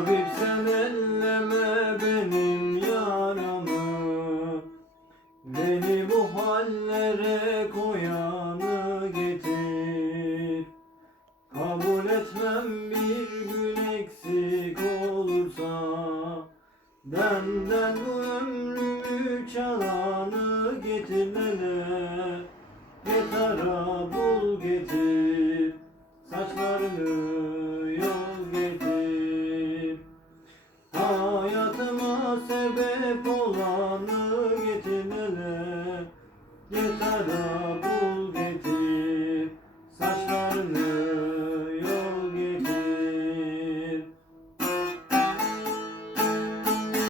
Habib sen elleme benim yaramı Beni bu hallere koyanı getir. Kabul etmem bir gün eksik olursa Benden bu ömrümü çalanı getir Yeter abi sebep olanı getirmene Getara